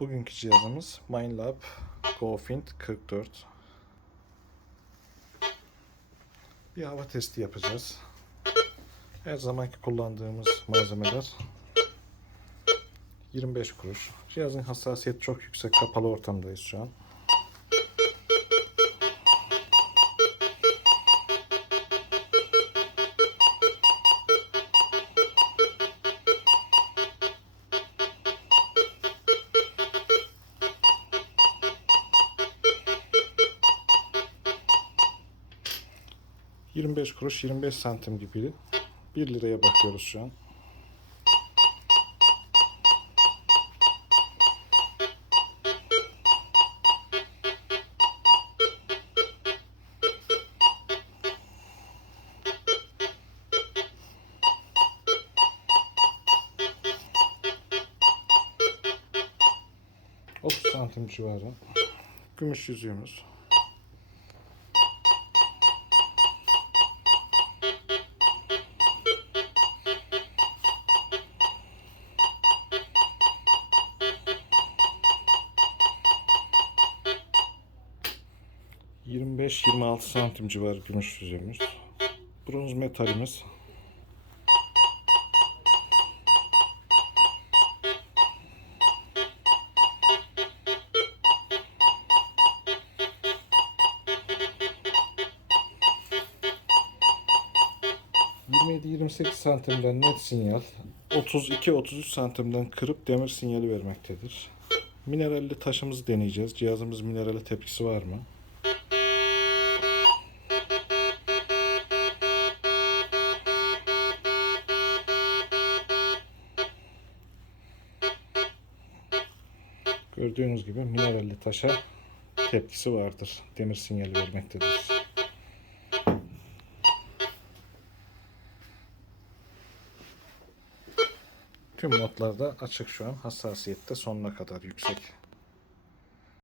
Bugünkü cihazımız MindLab GoFint 44. Bir hava testi yapacağız. Her zamanki kullandığımız malzemeler 25 kuruş. Cihazın hassasiyeti çok yüksek. Kapalı ortamdayız şu an. ...25 kuruş 25 santim gibi 1 liraya bakıyoruz şu an. ...30 santim civarı... ...gümüş yüzüğümüz... ...25-26 santim civarı gümüş yüzüğümüz... ...bronz metalimiz... ...27-28 santimden net sinyal... ...32-33 santimden kırıp demir sinyali vermektedir. Mineralli taşımızı deneyeceğiz. Cihazımız minerale tepkisi var mı? Gördüğünüz gibi mineralli taşa tepkisi vardır. Demir sinyali vermektedir. Tüm modlarda açık şu an. Hassasiyette sonuna kadar yüksek.